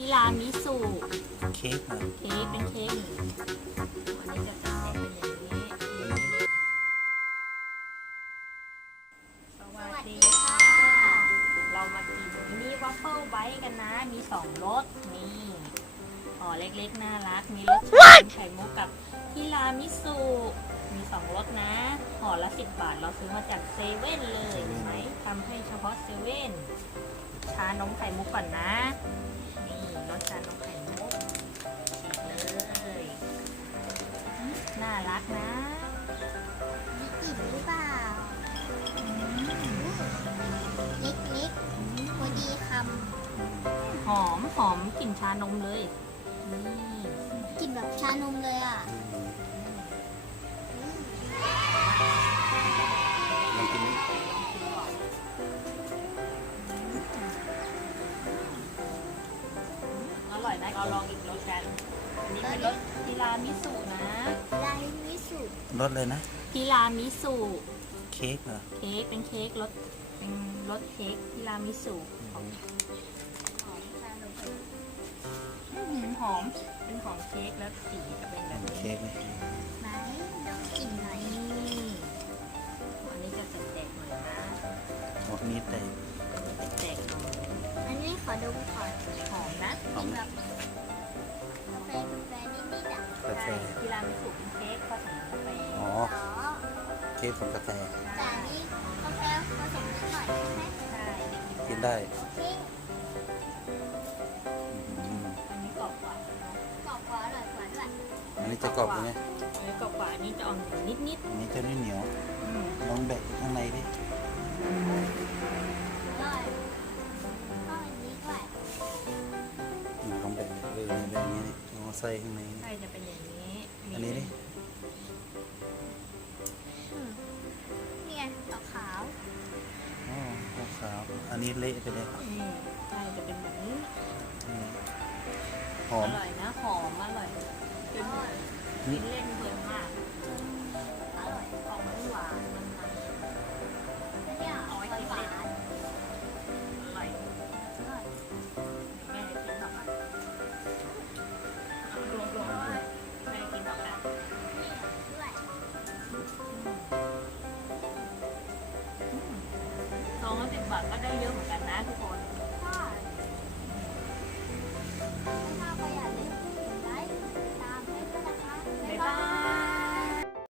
ทีรามิสุเค้กเหรอเค้กเป็นเค้กวันนี้จะแจกเป็นอย่างนี้สวัสดีค่ะเรามากินนี่วัฟเฟิลไบต์กันนะมี2รสนี่ห่อเล็กๆน่ารักมีรสชาไข่มุกกับทีรามิสุมี2รสนะห่อละ10 บาทเราซื้อมาจากเซเว่นเลยเห็นไหมทำให้เฉพาะเซเว่นชานมไข่มุกก่อนนะนี่รสชานมไข่มุกเลยน่ารักนะมีกลิ่นหรือเปล่าเล็กๆพอดีคหอมกลิ่นชานมเลยนี่ ำกลิ่นแบบชานมเลยอ่ะ ลองกินดิ อร่อยนะเราลองอีกรสกันอันนี้เป็นรสทีรามิสุนะ ลายมิสุ รสเลยนะ ทีรามิสุ เค้กเหรอ เค้กเป็นเค้กรสเป็นรสเค้กทีรามิสุหอมเป็นหอมเค้กแล้วสีจะเป็นแบบนี้ เค้กไหม ไหนลองกลิ่นหน่อย นี่อันนี้จะแตกๆหน่อยนะ ออกนี้แต่ แตกๆหน่อย อันนี้ขอดมก่อน หอมนะ หอม แบบ กาแฟนิดๆอ่ะ กาแฟ ใช่ทีรามิสุเป็นเค้กผสมกาแฟ อ๋อ อ๋อ เค้กของกาแฟ แต่อันนี้กาแฟผสมนิดหน่อยใช่ไหม ใช่เด็ก กินได้ โอเค อืม อันนี้กรอบกว่า กรอบกว่าอร่อยกว่าด้วย อันนี้จะกรอบไหม อันนี้กรอบกว่าอันนี้จะอ่อนกว่านิด อันนี้จะไม่เหนียว ๆลองแบะข้างในดิ อร่อยก็อันนี้ด้วย ลองแบะแบบนี้ดิลองใส่ข้างใน ใช่จะเป็นอย่างนี้ อันนี้ดิ เนี่ยดอกขาว อ๋อขาวๆอันนี้เละไปเลย ใช่จะเป็นแบบนี้ อืมห อ อม ร่อยนะหอมอร่อยกินกินเล่นเพลินมาก อร่อย ออกหวานมัน เนี่ยเอาไว้หวาน อร่อยแม่กินต่อไปรวมแม่กินต่อไป ด้วย ซองละ10 บาทก็ได้เยอะเหมือนกันนะทุกคน